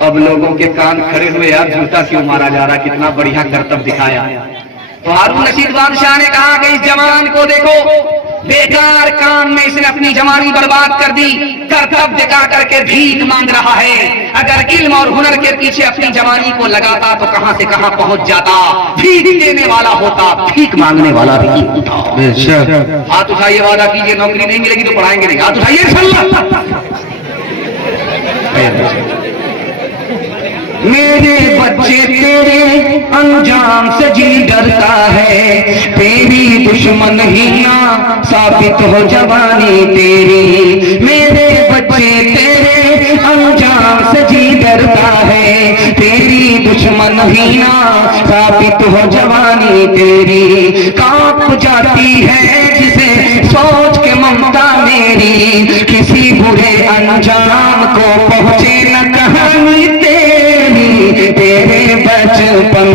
अब लोगों के कान खड़े हुए, यार जूता क्यों मारा जा रहा, कितना बढ़िया करतब दिखाया। तो हारून रशीद बादशाह ने कहा कि इस जवान को देखो, बेकार काम में इसने अपनी जवानी बर्बाद कर दी, करतब दिखा करके भीख मांग रहा है। अगर इल्म और हुनर के पीछे अपनी जवानी को लगाता तो कहां से कहां पहुंच जाता। भीख देने वाला होता, भीख मांगने वाला भी होता। हाथ उठाइए, वादा कीजिए नौकरी नहीं मिलेगी तो पढ़ाएंगे नहीं। हाथ उठाइए इंशाअल्लाह। मेरे बच्चे तेरे अंजाम से जी डरता है, तेरी दुश्मन ही ना साबित हो जवानी तेरी। मेरे बच्चे तेरे अंजाम से जी डरता है, तेरी दुश्मन ही ना साबित हो जवानी तेरी। कांप जाती है जिसे सोच के ममता मेरी, किसी बुरे अंजाम को पहुंचे न कहानी तेरे बचपन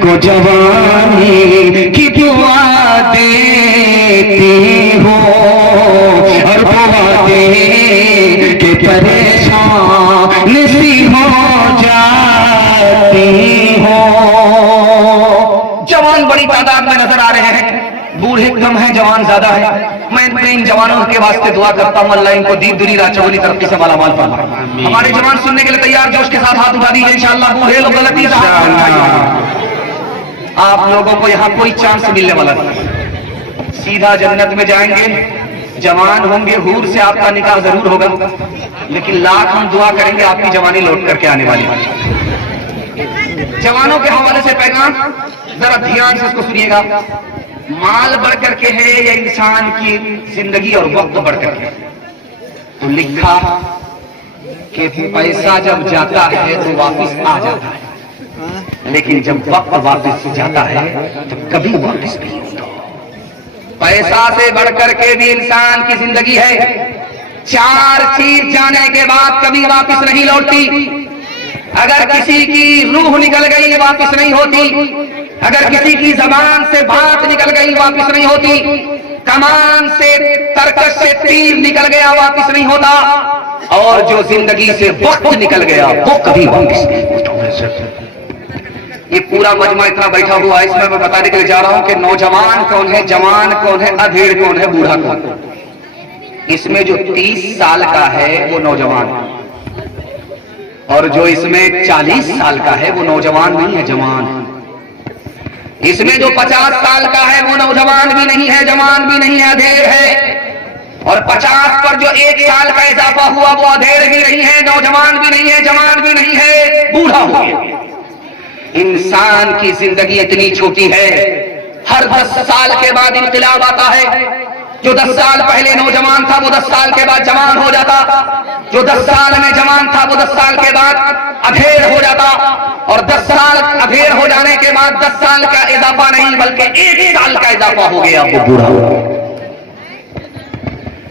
को जवानी की दुआ देती हो, और दुआ दे के परेशान सी हो जाती हो। जवान बड़ी तादाद में नजर आ रहे हैं, बूढ़े कम है, जवान ज्यादा है। मैं इन जवानों के वास्ते दुआ करता हूँ, अल्लाह इनको दीन दुनिया चौगनी तरक्की से माला माल फरमाए। हमारे जवान सुनने के लिए तैयार, जोश के साथ हाथ उठा दीजिए इंशाअल्लाह। बूढ़े लोग गलती से आप लोगों को यहाँ कोई चांस मिलने वाला नहीं, सीधा जन्नत में जाएंगे। जवान होंगे, हूर से आपका निकाह जरूर होगा, लेकिन लाख हम दुआ करेंगे आपकी जवानी लौट करके आने वाली। जवानों के हवाले से पैगाम जरा ध्यान से इसको सुनिएगा। माल बढ़ करके है या इंसान की जिंदगी और वक्त बढ़ करके? तो लिखा कि पैसा जब जाता है तो वापस आ जाता है, लेकिन जब वक्त वापस जाता है तो कभी वापस नहीं होता। पैसा से बढ़ करके भी इंसान की जिंदगी है। 4 चीज जाने के बाद कभी वापस नहीं लौटती। अगर किसी की रूह निकल गई वापस नहीं होती, अगर किसी की जबान से बात निकल गई वापस नहीं होती, कमान से तरकश से तीर निकल गया वापस नहीं होता, और जो जिंदगी से वक्त निकल गया वो कभी वापस नहीं होता। ये पूरा मजमा इतना बैठा हुआ है, इसमें मैं बताने के लिए जा रहा हूं कि नौजवान कौन है, जवान कौन है, अधेड़ कौन है, बूढ़ा कौन। इसमें जो 30 साल का है वो नौजवान है, और जो इसमें 40 साल का है वो नौजवान नहीं है, जवान है। इसमें जो 50 साल का है वो नौजवान भी नहीं है, जवान भी नहीं है, अधेड़ है। और 50 पर जो 1 साल का इजाफा हुआ वो अधेड़ भी नहीं है, नौजवान भी नहीं है, जवान भी नहीं है, बूढ़ा हो गया। इंसान की जिंदगी इतनी छोटी है, हर 10 साल के बाद इनकलाब आता है। जो 10 साल पहले नौजवान था वो 10 साल के बाद जवान हो जाता, जो 10 साल में जवान था वो 10 साल के बाद अधेड़ हो जाता, और 10 साल अधेड़ हो जाने के बाद 10 साल का इजाफा नहीं बल्कि 1 साल का इजाफा हो गया, वो बूढ़ा हो गया।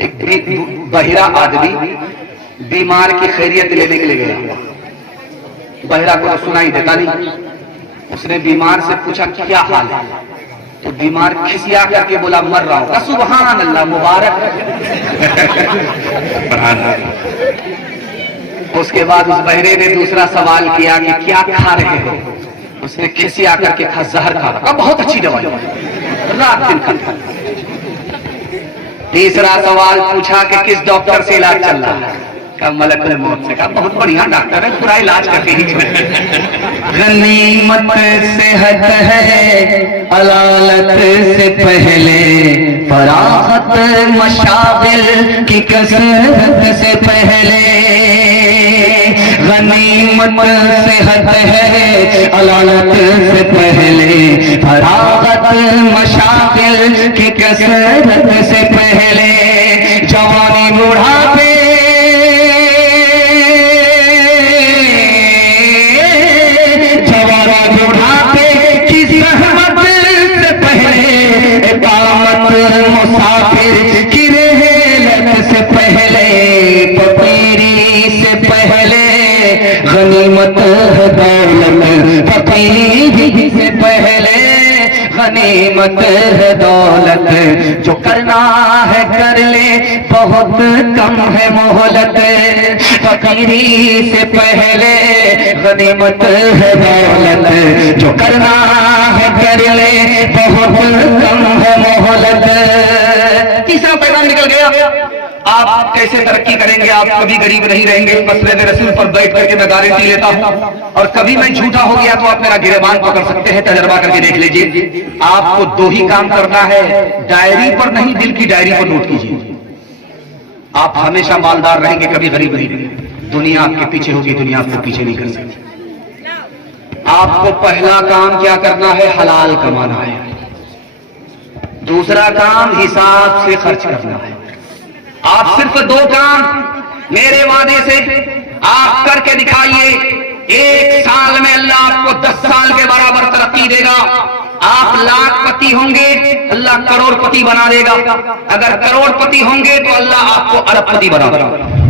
एक बहिरा आदमी बीमार की खैरियत लेने के लिए गया। बहिरा को तो सुनाई देता नहीं, उसने बीमार से पूछा क्या हाल है, तो बीमार खिसिया करके बोला मर रहा हूं। सुभान अल्लाह, मुबारक। उसके बाद उस बहरे ने दूसरा सवाल किया कि क्या खा रहे हो, उसने खिसिया करके कहा जहर खा रहा। बहुत अच्छी दवाई, रात दिन खाता। तीसरा सवाल पूछा कि किस डॉक्टर से इलाज चल रहा है, कहा मलकुल मौत से। कहा बहुत बढ़िया डॉक्टर है, पूरा इलाज करके ही गनीमत सेहत है अलालत से पहले, फराहत मशागिल की कसरत से पहले। गनीमत सेहत है अलालत से पहले, फराहत मशागिल की कसरत से पहले। जवानी बुढ़ापे मुसाफिर की रहलत से पहले, फकीरी से पहले गनीमत है दौलत, फकीरी से पहले गनीमत है दौलत। जो करना है कर ले, बहुत कम है मोहलत, फकीरी से पहले गनीमत है मोहलत, जो करना है कर ले, बहुत कम है मोहलत। तीसरा पैगाम निकल गया। आप कैसे तरक्की करेंगे? आप कभी गरीब नहीं रहेंगे। मसले रसूल पर बैठ करके मैं गारंटी लेता हूं, और कभी मैं झूठा हो गया तो आप मेरा गिरबान पकड़ सकते हैं। तजर्बा करके देख लीजिए। आपको दो ही काम करना है, डायरी पर नहीं, दिल की डायरी पर नोट कीजिए। आप हमेशा मालदार रहेंगे, कभी गरीब नहीं रहेंगे। दुनिया आपके पीछे होगी, दुनिया आपको पीछे नहीं कर सकती। आपको पहला काम क्या करना है? हलाल कमाना है। दूसरा काम हिसाब से खर्च करना है। आप सिर्फ दो काम मेरे वादे से आप करके दिखाइए, 1 साल में अल्लाह आपको 10 साल के बराबर तरक्की देगा। आप लाखपति होंगे, अल्लाह करोड़पति बना देगा। अगर करोड़पति होंगे तो अल्लाह आपको अरबपति बना देगा।